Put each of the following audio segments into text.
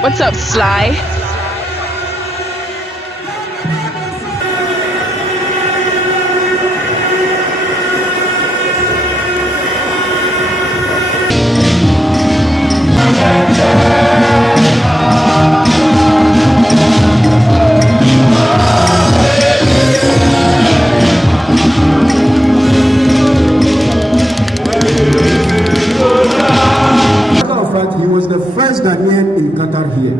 What's up, Sly? He was the first Ghanaian in Qatar here.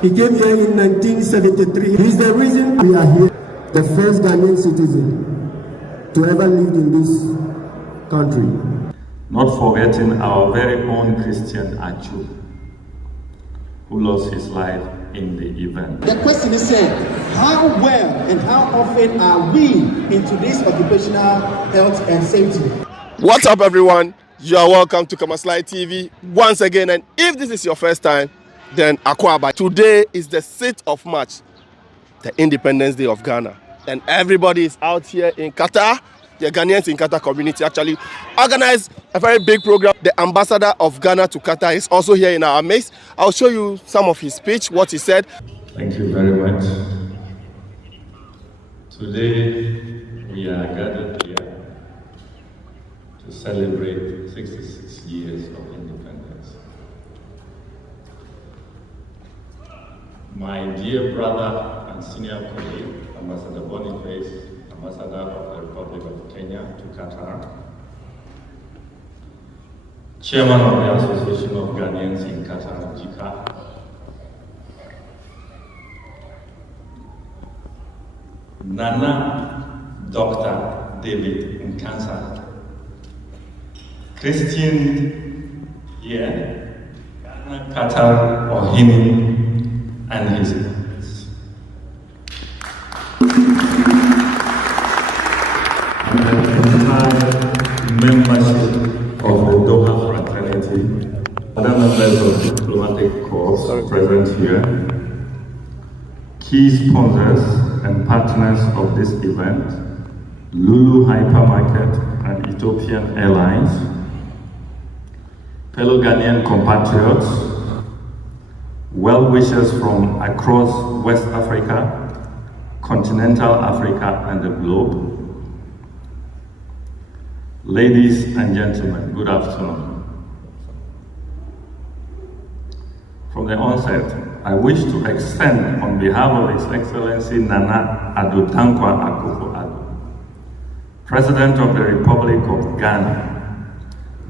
He came here in 1973. He's the reason we are here. The first Ghanaian citizen to ever live in this country. Not forgetting our very own Christian Addo, who lost his life in the event. The question is how well and how often are we into this occupational health and safety? What's up, everyone? You are welcome to Qatar TV once again, and if this is your first time, then Akwaba. Today is the 6th of March, the Independence Day of Ghana, and everybody is out here in Qatar. The Ghanaians in Qatar community actually organized a very big program. The ambassador of Ghana to Qatar is also here in our midst. I'll show you some of his speech, what he said. Thank you very much. Today we are gathered here to celebrate 66 years of independence. My dear brother and senior colleague, Ambassador Boniface, Ambassador of the Republic of Kenya to Qatar, Chairman of the Association of Ghanaians in Qatar, JICA, Nana Dr. David Nkansa, Christian here, Qatar Ohini, and his friends. And the entire membership of the Doha fraternity, other members of diplomatic corps present here, key sponsors and partners of this event, Lulu Hypermarket and Ethiopian Airlines, fellow Ghanaian compatriots, well-wishers from across West Africa, continental Africa, and the globe. Ladies and gentlemen, good afternoon. From the onset, I wish to extend on behalf of His Excellency Nana Addo Akufo-Addo, President of the Republic of Ghana,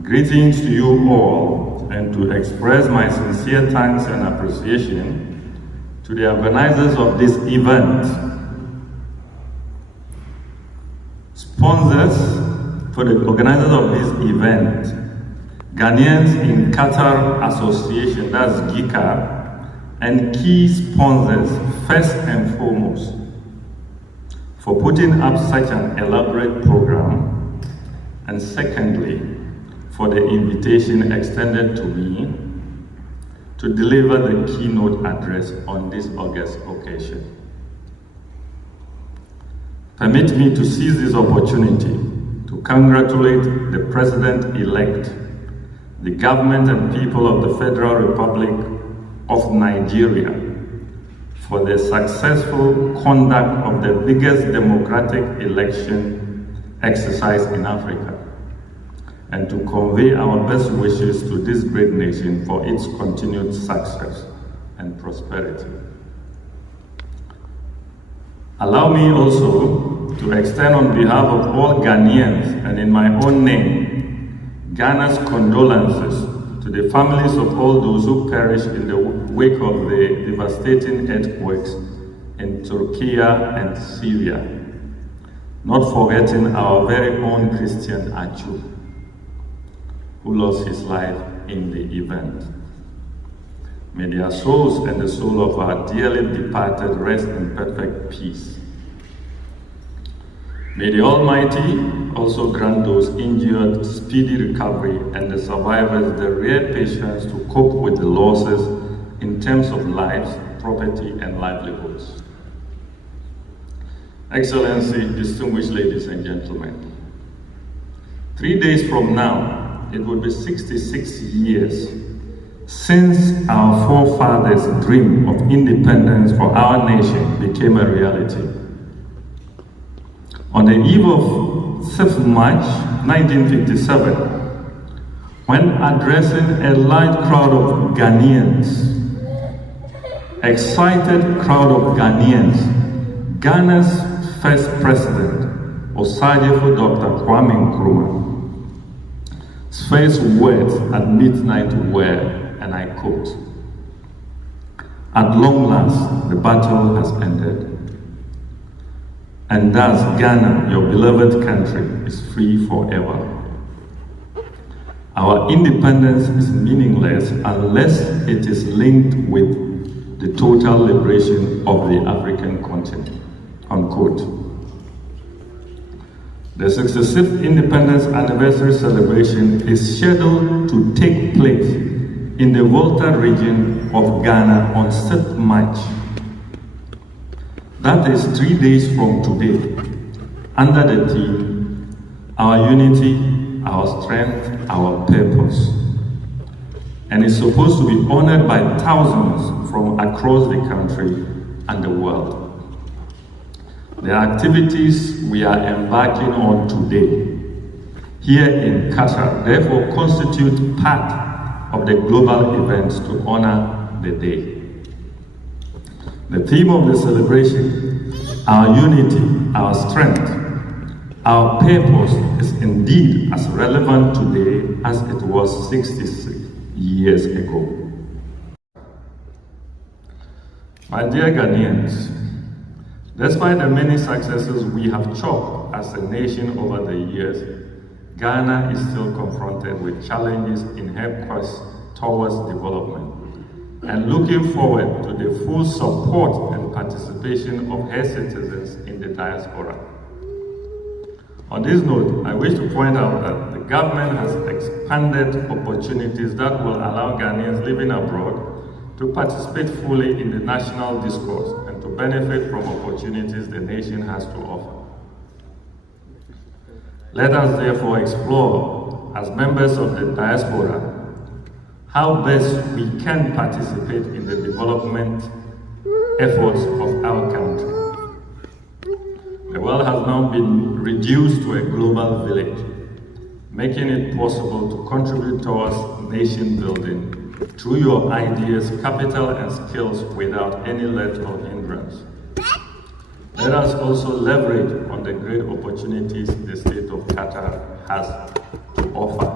greetings to you all, and to express my sincere thanks and appreciation to the organizers of this event, sponsors for the organizers of this event, Ghanaians in Qatar Association, that's GICA, and key sponsors, first and foremost, for putting up such an elaborate program, and secondly, for the invitation extended to me to deliver the keynote address on this August occasion. Permit me to seize this opportunity to congratulate the President-elect, the government and people of the Federal Republic of Nigeria for the successful conduct of the biggest democratic election exercise in Africa, and to convey our best wishes to this great nation for its continued success and prosperity. Allow me also to extend on behalf of all Ghanaians and in my own name, Ghana's condolences to the families of all those who perished in the wake of the devastating earthquakes in Turkey and Syria, not forgetting our very own Christian Addo, who lost his life in the event. May their souls and the soul of our dearly departed rest in perfect peace. May the Almighty also grant those injured speedy recovery and the survivors the rare patience to cope with the losses in terms of lives, property, and livelihoods. Excellency, distinguished ladies and gentlemen, 3 days from now, it will be 66 years since our forefathers father's dream of independence for our nation became a reality. On the eve of 6th March 1957, when addressing a large crowd of Ghanaians, excited crowd of Ghanaians, Ghana's first president, Osadefo Dr. Kwame Nkrumah's first words at midnight were, and I quote, "At long last, the battle has ended. And thus Ghana, your beloved country, is free forever. Our independence is meaningless unless it is linked with the total liberation of the African continent," unquote. The 66th Independence Anniversary celebration is scheduled to take place in the Volta region of Ghana on 6th March. That is 3 days from today, under the theme, Our Unity, Our Strength, Our Purpose. And it's supposed to be honored by thousands from across the country and the world. The activities we are embarking on today here in Qatar therefore constitute part of the global events to honor the day. The theme of the celebration, Our Unity, Our Strength, Our Purpose, is indeed as relevant today as it was 66 years ago. My dear Ghanaians, despite the many successes we have chalked as a nation over the years, Ghana is still confronted with challenges in her quest towards development and looking forward to the full support and participation of her citizens in the diaspora. On this note, I wish to point out that the government has expanded opportunities that will allow Ghanaians living abroad to participate fully in the national discourse and to benefit from opportunities the nation has to offer. Let us therefore explore, as members of the diaspora, how best we can participate in the development efforts of our country. The world has now been reduced to a global village, making it possible to contribute towards nation building through your ideas, capital, and skills without any let or hindrance. Let us also leverage on the great opportunities the state of Qatar has to offer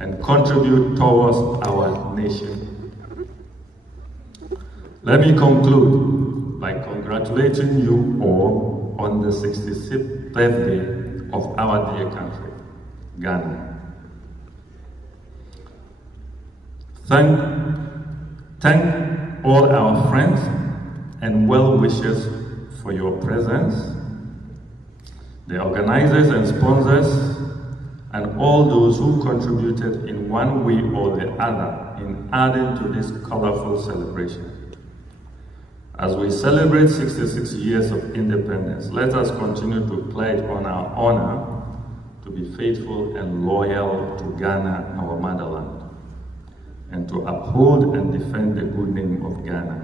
and contribute towards our nation. Let me conclude by congratulating you all on the 66th birthday of our dear country, Ghana. Thank all our friends and well-wishers for your presence, the organizers and sponsors, and all those who contributed in one way or the other in adding to this colorful celebration. As we celebrate 66 years of independence, let us continue to pledge on our honor to be faithful and loyal to Ghana, our motherland, and to uphold and defend the good name of Ghana.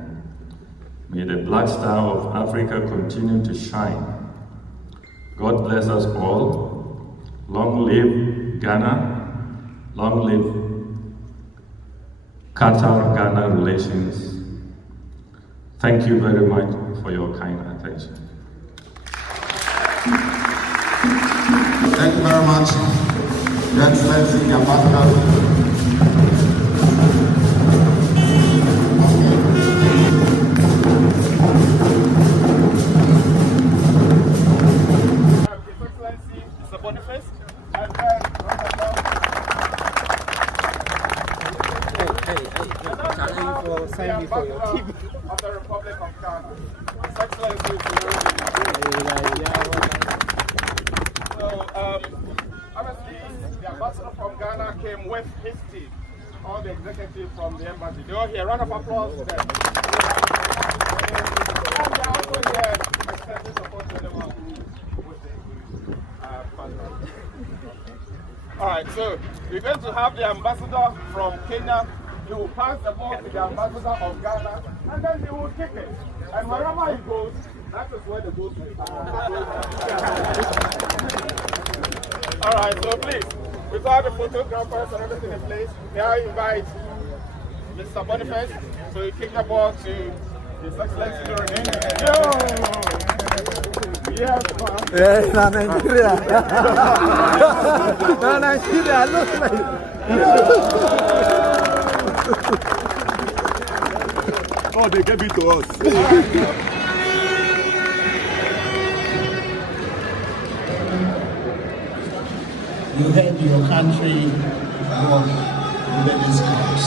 May the Black Star of Africa continue to shine. God bless us all. Long live Ghana. Long live Qatar-Ghana relations. Thank you very much for your kind attention. Thank you very much, Your Excellency, the Ambassador. Sign me for your team. Of the Republic of Ghana. His Excellency. So, obviously, the ambassador from Ghana came with his team, all the executives from the embassy. They're all here. Round of applause to them. And they are also here extending support to them with the All right, so we're going to have the ambassador from Kenya he will pass the ball to the ambassador of Ghana, and then he will kick it. And wherever he goes, that is where the goal will be. All right, so please, with all the photographers and everything in place, may I invite Mr. Boniface to kick the ball to His Excellency Nurudeen. Yes, ma'am. Yeah, Nigeria. Nigeria, look like. Oh, they gave it to us. You had your country was within this house.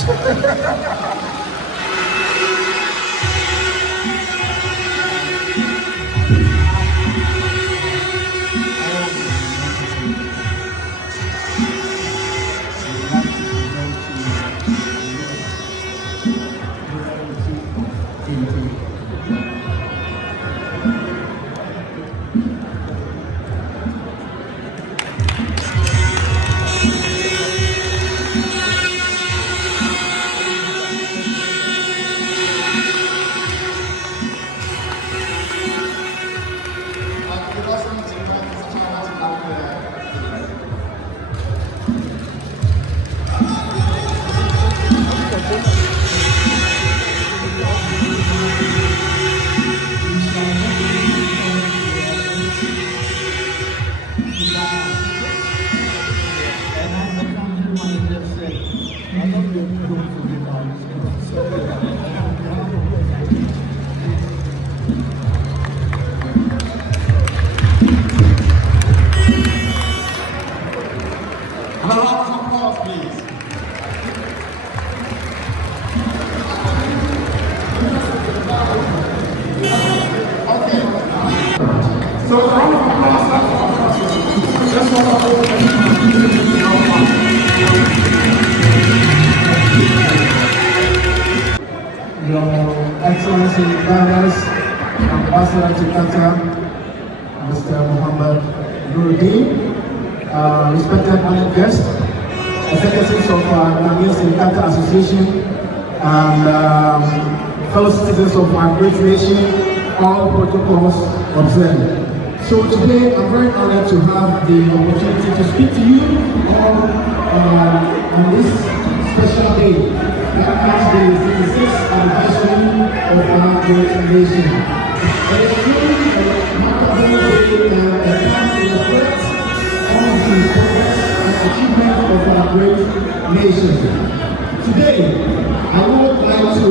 Your Excellency Ghana's Ambassador to Qatar, Mr. Mohammed Nurudeen, respected honored guests, executives of Ghanaians in Qatar Association, and fellow citizens of our great nation, all protocols observed. So today I'm very honored to have the opportunity to speak to you all on this special day. That marks the 56th anniversary of our great nation. It is truly a remarkable day and a time to reflect on the progress and achievement of our great nation. Today, I would like to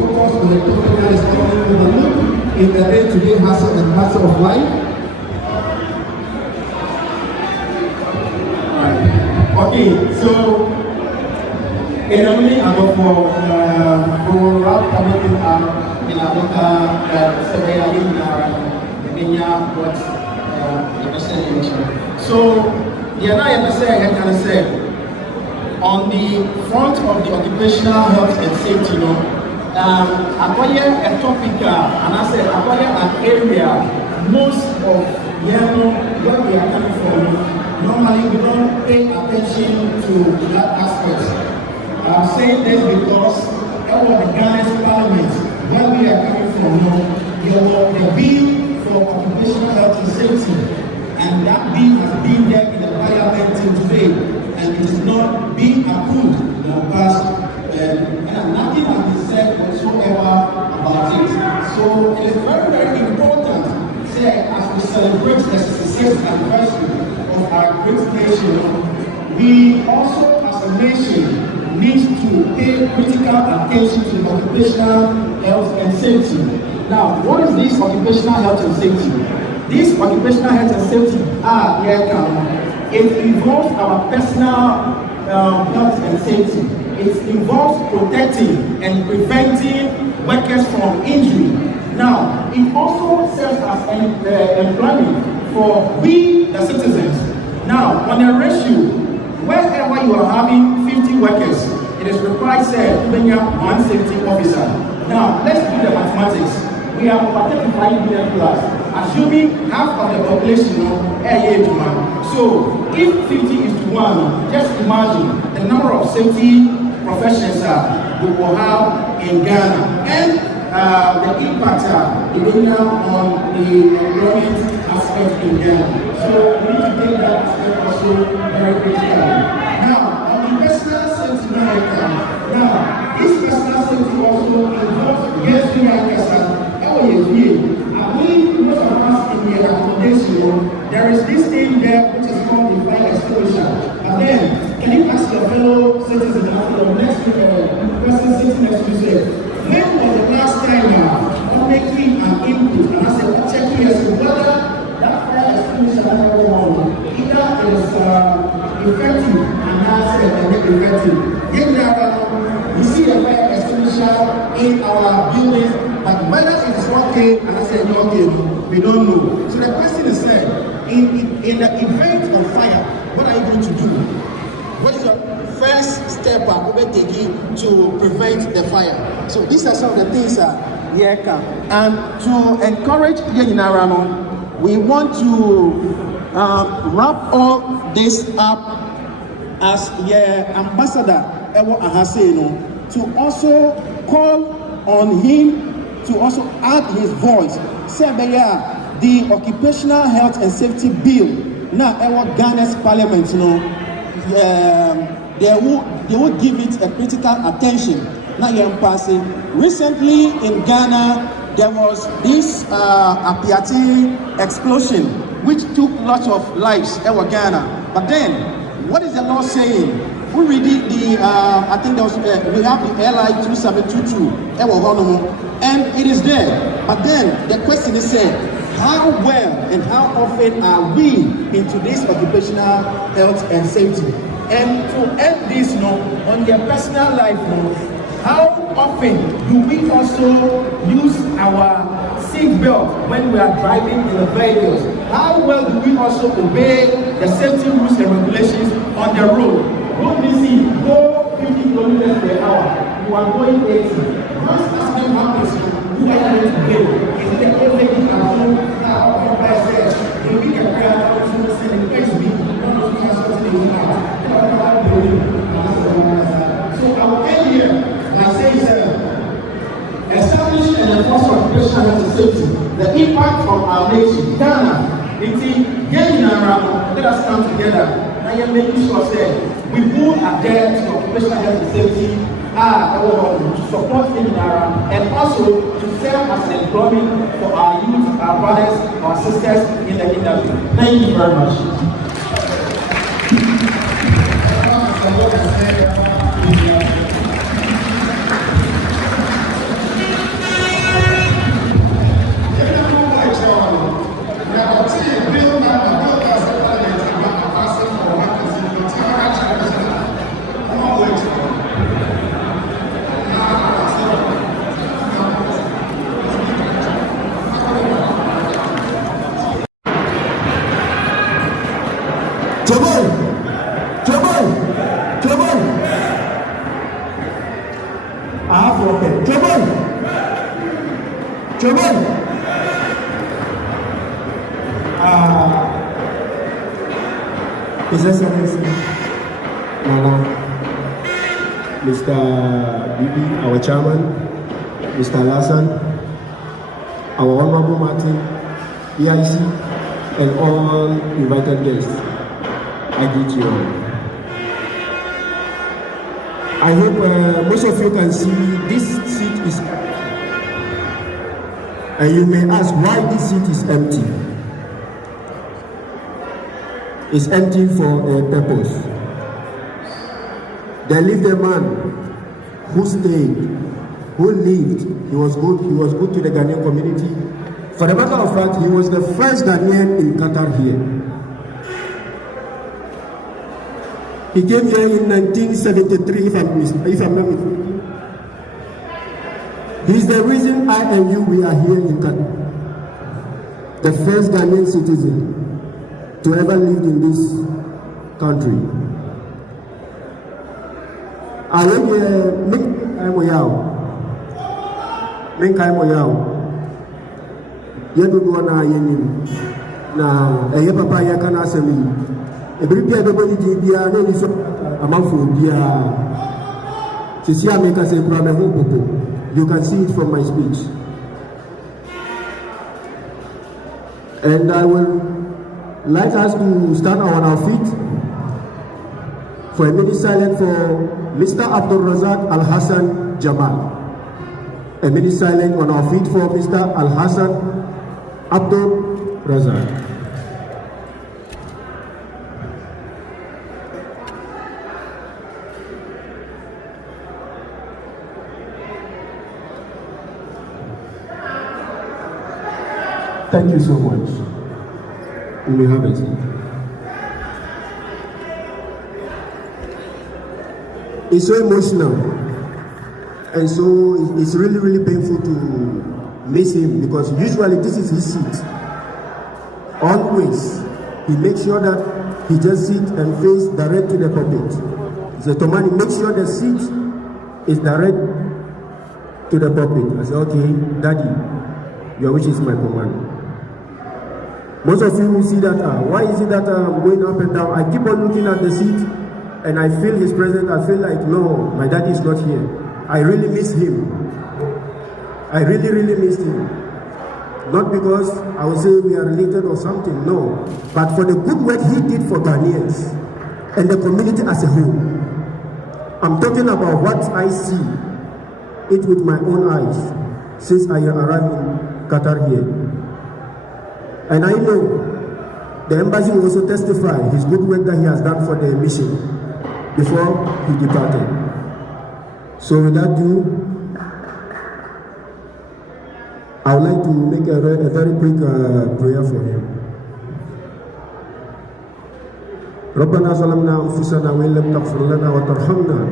focus on the topic that is often overlooked in the day-to-day hustle and bustle of life. Okay, so only about for rap coming in our survey in Kenya, what so the other can say on the front of the occupational health and safety, acquire a topic and I said acquire an area most of where we are coming from. Normally we don't pay attention to that aspect. I'm saying this because all of the Ghanaian parliament, where we are coming from, the bill for occupational health and safety, and that bill has been there in the parliament till today, and it is not being approved or passed, and nothing has been said whatsoever about it. So it is very, very important, say, as we celebrate the 66th anniversary of our great nation, we also, as a nation, needs to pay critical attention to occupational health and safety. Now, what is this occupational health and safety? This occupational health and safety it involves our personal health and safety. It involves protecting and preventing workers from injury. Now, it also serves as employment for we, the citizens. Now, on a ratio, wherever you are having 50 workers, it is required to bring up one safety officer. Now, let's do the mathematics. We have over 35 million plus, assuming half of the population So, if 50 is to 1, just imagine the number of safety professionals we will have in Ghana, and the impact on the employment aspect in Ghana. So we need to take that aspect also very critically. Now, on the personal safety now, this personal safety also involves yes, we are most of us in the accommodation, there is this thing there which is called the fire extinguisher. And then, can you ask your fellow citizens after the next person sitting next to you say, when was the last time I'm making an input and I said, I'm checking as to whether that fire extinguisher that I want either is effective and I said effective. You see the fire extinguisher in our building. But whether it is okay, and I said no, okay, we don't know. So the question is said, in the event of fire, what are you going to do? What is your first step taking to prevent the fire? So these are some of the things and to encourage Yenarano, we want to wrap all this up as ambassador Ewo Ahaseno to also call on him to also add his voice. Say the Occupational Health and Safety Bill now Ghana's Parliament, they will give it a critical attention. Now recently in Ghana there was this Apiati explosion which took lots of lives in Ghana. But then what is the law saying? We read I think there was, we have the LI 2722, and it is there. But then the question is how well and how often are we into this occupational health and safety? And to end this on their personal life, how often do we also use our seat belt when we are driving in the vehicles? How well do we also obey the safety rules and regulations on the road? Don't easy, go 50 kilometers per hour, you are going 80. Once accident happens, you are going to bail. Is it everything at home? Now, everybody says, if we can pray out to send the place me, not to transport it out. So I will end here by saying, establish and enforce occupational health and safety, the impact of our nation, Ghana, let us come together. I am making sure we who are there to occupational health and safety to support Ghana and also to serve as an employment for our youth, our brothers, our sisters in the industry. Thank you very much. His Excellency Nana, Mr. Bibi, our chairman, Mr. Lassan, our Honorable Martin, EIC, and all invited guests, I greet you all. I hope most of you can see this seat is, and you may ask why this seat is empty. Is empty for a purpose. There lived a man who stayed, who lived. He was good to the Ghanaian community. For the matter of fact, he was the first Ghanaian in Qatar here. He came here in 1973, if I'm not mistaken. He's the reason I and you, we are here in Qatar. The first Ghanaian citizen to ever live in this country. I You can see it from my speech. And I will like us to stand on our feet for a minute silent for Mr. Abdul Razak Al Hassan Jamal. A minute silent on our feet for Mr. Al Hassan Abdul Razak. Thank you so much. You may have a seat. It's so emotional, and so it's really, really painful to miss him because usually this is his seat. Always, he makes sure that he just sits and face direct to the puppet. So Tomani makes sure the seat is direct to the puppet. I say, okay, Daddy, your wish is my command. Most of you will see that, why is it that I'm going up and down? I keep on looking at the seat and I feel his presence. I feel like, no, my daddy is not here. I really miss him. I really, really miss him. Not because I would say we are related or something, no. But for the good work he did for Ghanaians and the community as a whole. I'm talking about what I see it with my own eyes since I arrived in Qatar here. And I know the embassy will also testify his good work that he has done for the mission before he departed. So with that due, I would like to make a very quick prayer for him. ربنا ظلمنا أنفسنا وإن لم تغفر لنا وترحمنا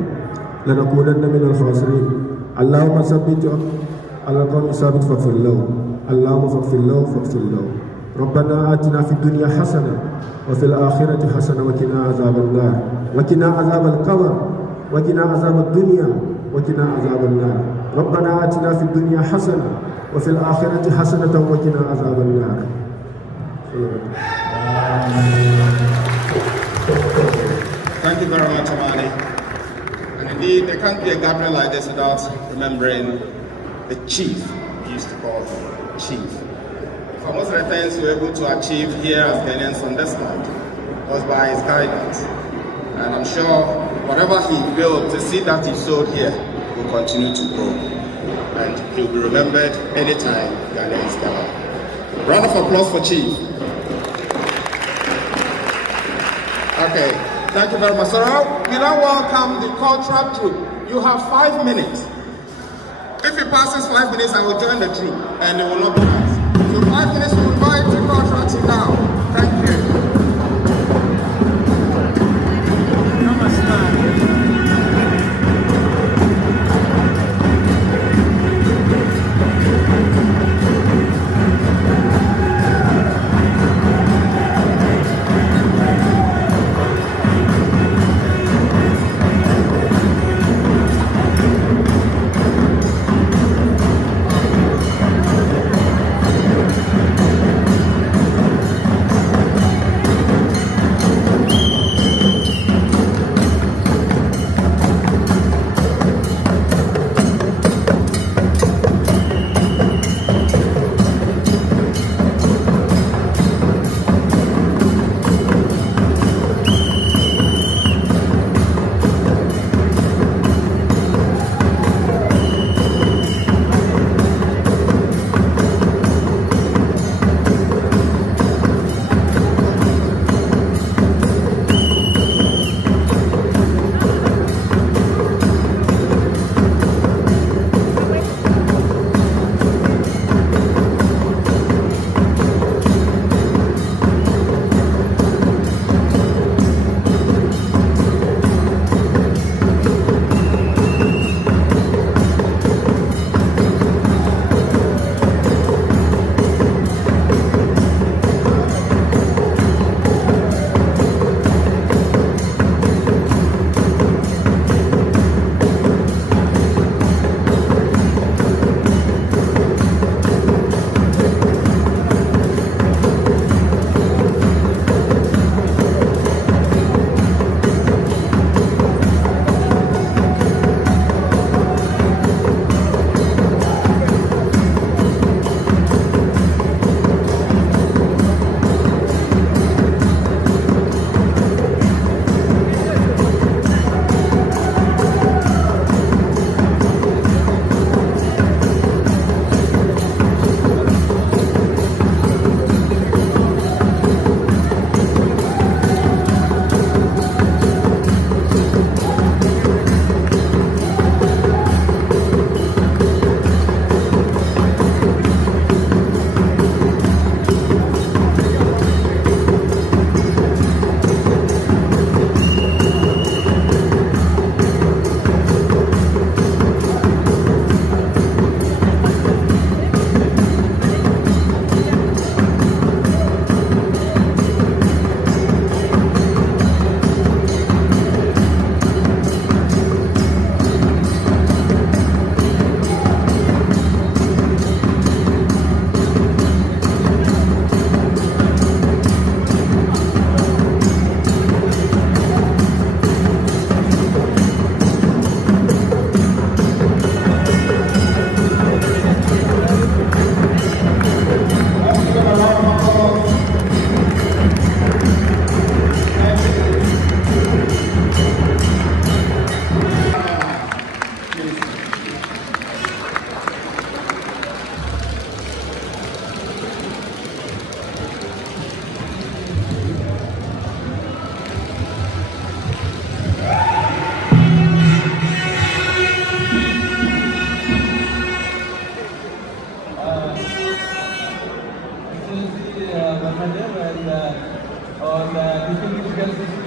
لنكونن من الخاسرين اللهم ثبت على القوم ثابت فاغفر له اللهم فاغفر له فاغفر له ربنا آتنا في الدنيا حسنة وفي الآخرة حسنة وقنا عذاب النار وقنا عذاب القبر وقنا عذاب الدنيا وقنا عذاب النار ربنا آتنا في الدنيا حسنة وفي الآخرة حسنة وقنا عذاب النار. Thank you very much, Amani. And indeed, there can't be a gathering like this without remembering the chief, we used to call him chief. For most of the things we were able to achieve here as Ghanaians on this land was by his guidance. And I'm sure whatever he built, the seed that he sowed here will continue to grow. And he will be remembered anytime Ghanaians gather. Round of applause for Chief. Okay, thank you very much. So we now welcome the cultural troupe. You have 5 minutes. If it passes 5 minutes, I will join the troupe and it will not be nice. So 5 minutes to invite the cultural team now. Thank you.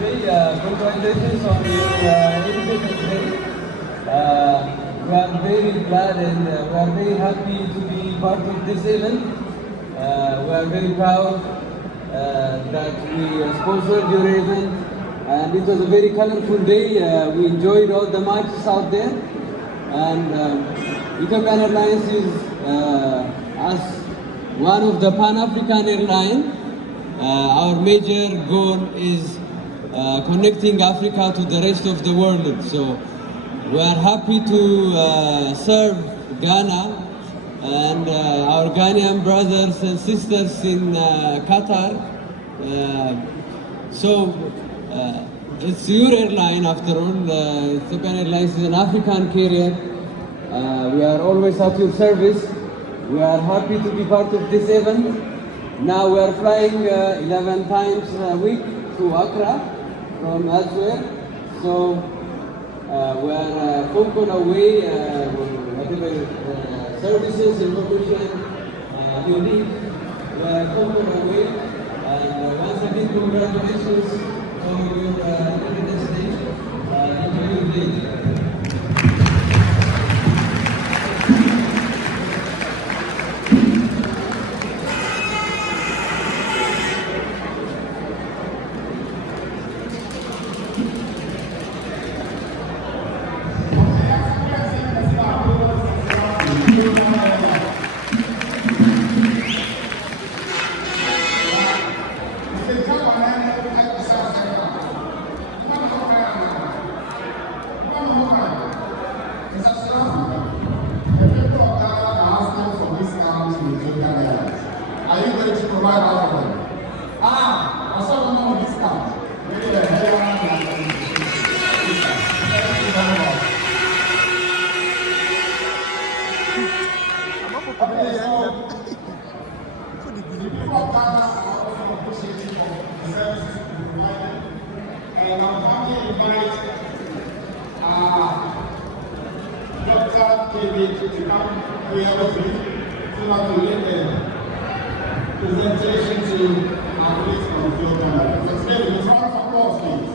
say congratulations on your Independence Day. We are very glad and we are very happy to be part of this event. We are very proud that we sponsored your event, and it was a very colorful day. We enjoyed all the matches out there, and Qatar Airlines is as one of the Pan-African airlines. Our major goal is connecting Africa to the rest of the world. So we are happy to serve Ghana and our Ghanaian brothers and sisters in Qatar. It's your airline after all. Qatar Airlines is an African carrier. We are always at your service. We are happy to be part of this event. Now we are flying 11 times a week to Accra from elsewhere. So we are focused away whatever services, information you need. We are focused away. And once again, congratulations on your Independence Day. Enjoy your day. And I'm happy to invite Dr. David to come here with me so that we make a presentation to our colleagues from the field. Let's give a round of applause, please.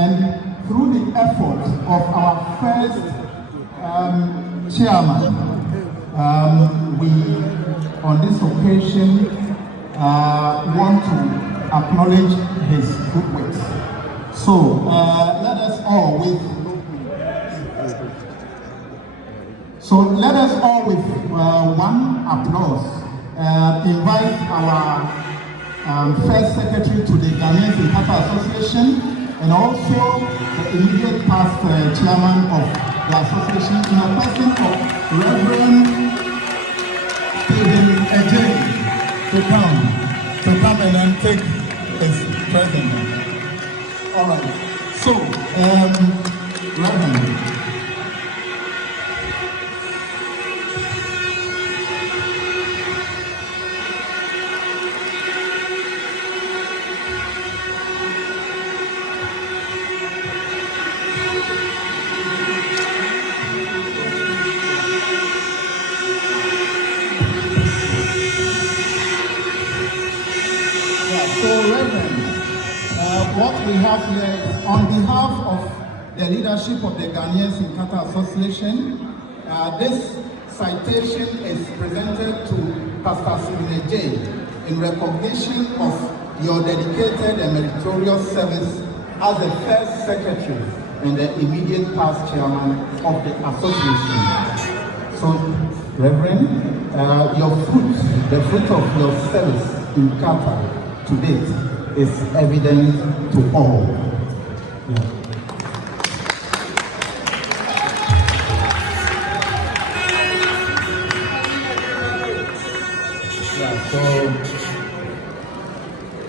And through the effort of our first chairman, we, on this occasion, want to acknowledge his good works. So let us all with one applause invite our first secretary to the Ghanaians in Qatar Association, and also the immediate past chairman of the association, in a person of Reverend Stephen Addo, to come and then take his present. All right. So, Reverend. What we have here is on behalf of the leadership of the Ghanaians in Qatar Association, this citation is presented to Pastor Stephen J in recognition of your dedicated and meritorious service as the first secretary and the immediate past chairman of the association. So, Reverend, the fruit of your service in Qatar to date is evident to all. So,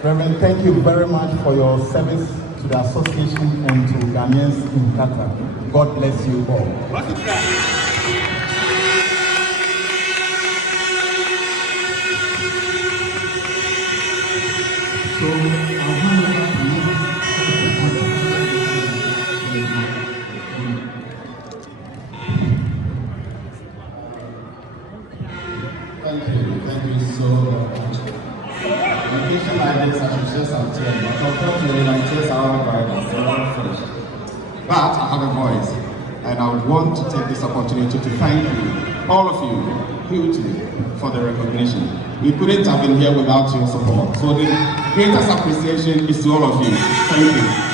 Reverend, thank you very much for your service to the association and to Ghanaians in Qatar. God bless you all. So, I'll hand over to you. Thank you so much. On occasion like this, I should share some tears, but unfortunately, my tears are all dried up, they're all finished. But I have a voice, and I would want to take this opportunity to thank you, all of you, hugely, for the recognition. We couldn't have been here without your support. So the greatest appreciation is to all of you. Thank you.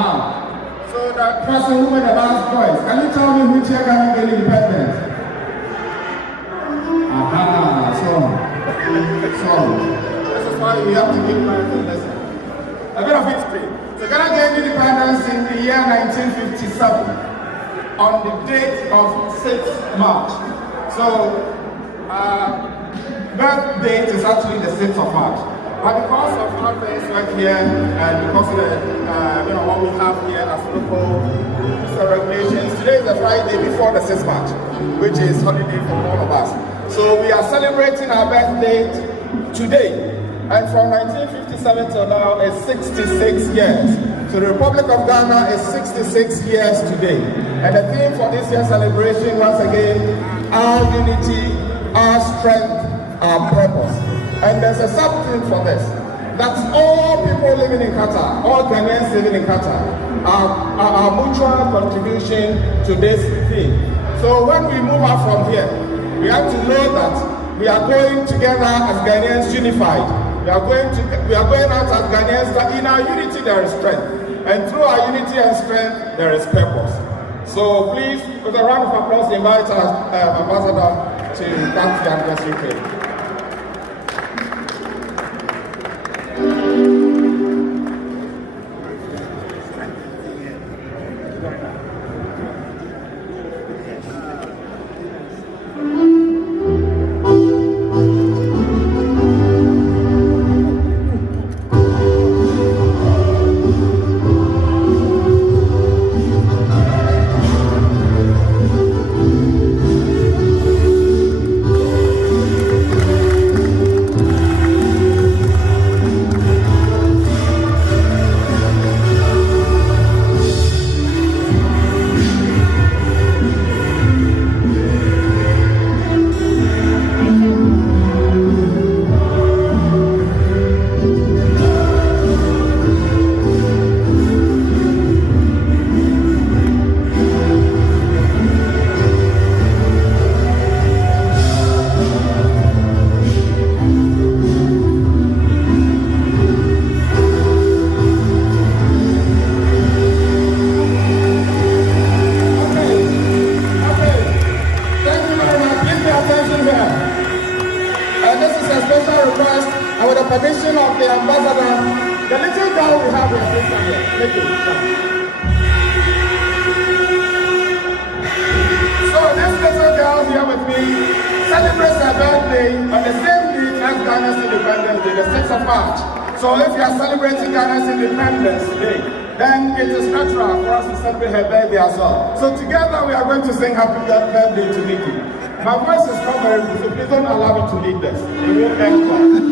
So the person who made the last voice, can you tell me which year Ghana gained independence? So this is why we have to give parents a lesson. A bit of history. So Ghana gained independence in the year 1957 on the date of 6th March. So birth date is actually the 6th of March. But because of how things work here, and because of the, what we have here as local regulations, today is the Friday before the 6th March, which is holiday for all of us. So we are celebrating our birth date today. And from 1957 till now is 66 years. So the Republic of Ghana is 66 years today. And the theme for this year's celebration, once again, our unity, our strength, our purpose. And there's a sub-theme for this. That's all people living in Qatar, all Ghanaians living in Qatar, our mutual contribution to this theme. So when we move out from here, we have to know that we are going together as Ghanaians unified. We are going out as Ghanaians that in our unity there is strength. And through our unity and strength, there is purpose. So please, with a round of applause, invite our ambassador to thank the anniversary cake. Permission of the ambassador, the little girl we have here, please come here. Thank you. So this little girl here with me celebrates her birthday on the same day as Ghana's Independence Day, the 6th of March. So if you are celebrating Ghana's Independence Day, then it is natural for us to celebrate her birthday as well. So together we are going to sing happy birthday to Nikki. My voice is not very good, so please don't allow me to lead this. It won't end well.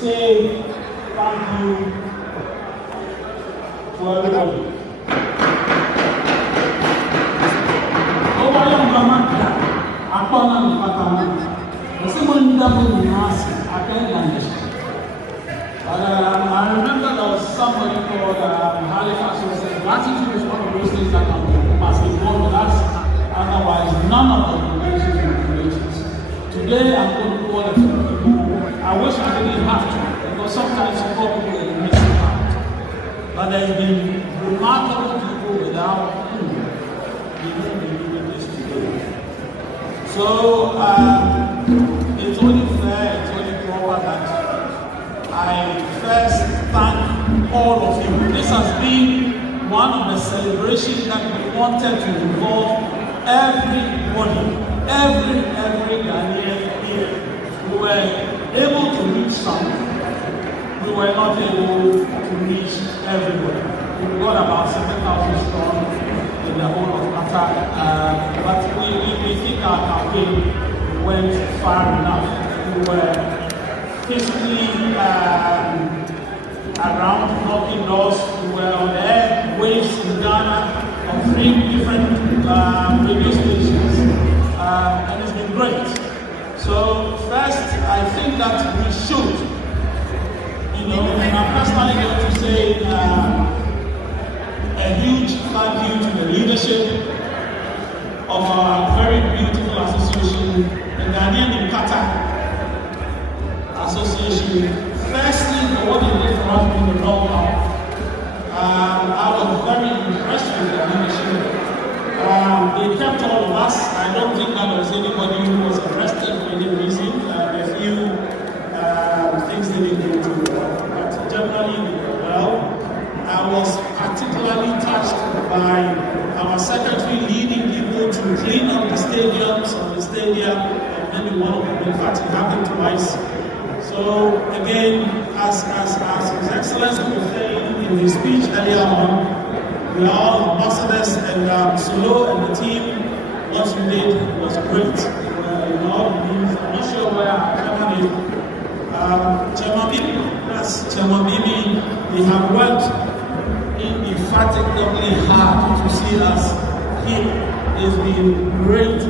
say thank you to everybody. I remember there was somebody called Halifax who said gratitude is one of those things that must be born with us, otherwise none of the relations will be relations. Today I'm going to call a few people. I wish I didn't have to, because sometimes you call people that you miss out. But there's been remarkable people without whom we won't be doing this today. So it's only fair, it's only proper that I first thank all of you. This has been one of the celebrations that we wanted to involve everybody, every Ghanaian here. We were able to reach some. We were not able to reach everybody. We got about 7,000 strong in the whole of Qatar, but we think our campaign went far enough. We were physically around knocking doors. We were on the air waves in Ghana on 3 different radio stations, and it's been great. So first, I think that we should, and I'm personally going to say a huge thank you to the leadership of our very beautiful association, the Ghanaian in Qatar Association. Firstly, for what they did for us in the lockdown. I was very impressed with the leadership. They kept all of us. I don't think that there was anybody who was arrested for any reason. A few things they didn't do well, but generally they did well. I was particularly touched by our secretary leading people to clean up the stadiums of the stadium, and many one of them, in fact, it happened twice. So again, as His Excellency was saying in his speech earlier on, we are all ambassadors, and Solo and the team, what you did was great. I'm not sure where our chairman is. Chairman Bibi, that's Chairman Bibi. They have worked indefatigably hard to see us here. It's been great.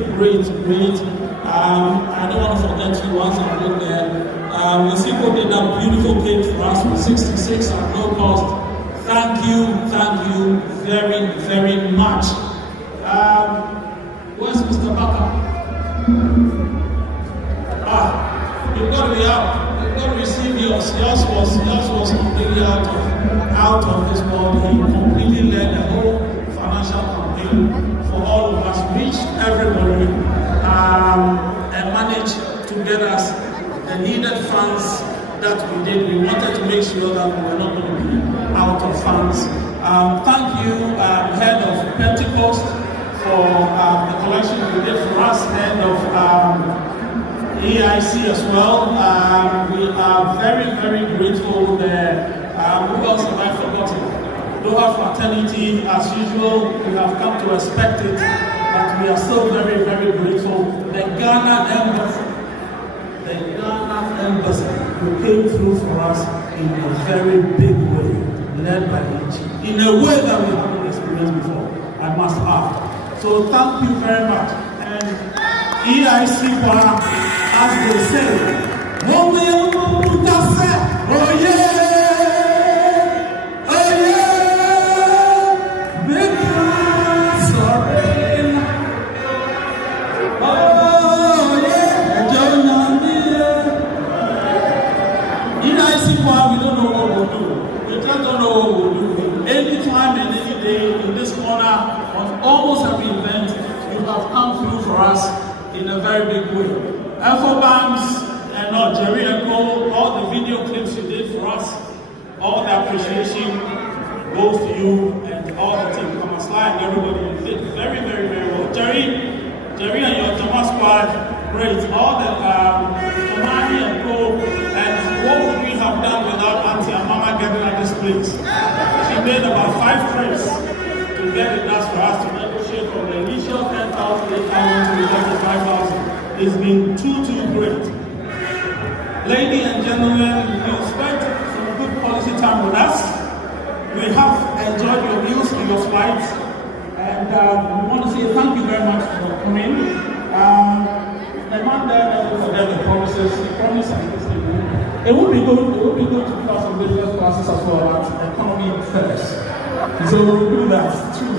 I don't want to forget you once I went there. The people did that beautiful cake for us for 66 at no cost. Thank you very much. Where's Mr. Baka? You've got to be out. You've got to receive yours. Yours was completely out of this world. He completely led the whole financial campaign for all of us, reached everybody, and managed to get us the needed funds that we did. We wanted to make sure that we were not going to be out of funds. Thank you, head of Pentecost, for the collection you did for us, head of EIC as well. We are very grateful there. Who else have I forgotten? Doha Fraternity, as usual, we have come to expect it, but we are still very grateful. The Ghana Embassy, who came through for us in a very big way, led by H, in a way that we haven't experienced before, I must add. So thank you very much. And EIC, as they say, oh yeah! Anytime and any day in this corner, on almost every event, you have come through for us in a very big way. Info bands and not Jerry and Cole, all the video clips you did for us, all the appreciation goes to you and all the team. Come on, slide, everybody, you did very well. Jerry and your Thomas squad, great. All the Tomani and Cole, and what would we have done without Auntie and Mama getting at this place? She made about 5 trips to get it done for us to negotiate from the initial 10,000, 8,000 to 35,000. It's been too great. Ladies and gentlemen, you spent some good quality time with us. We have enjoyed your meals and your flights, and we want to say thank you very much for coming. The man there never forget the promises. He promised and it would be good. It would be good to pass some business classes as well, but economy first. So we'll do that too.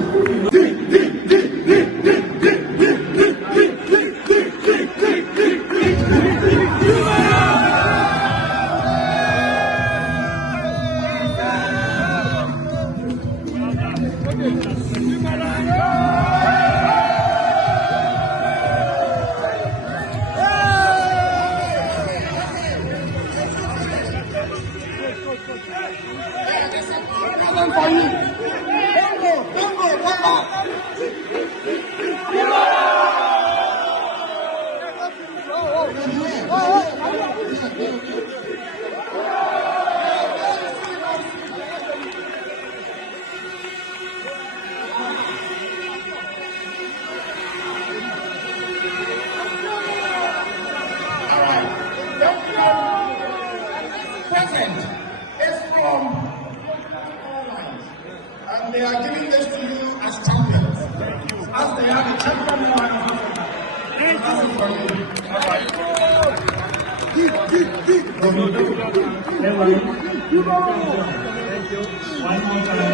And they are giving this to you as champions. As they are the champion lines. One more time.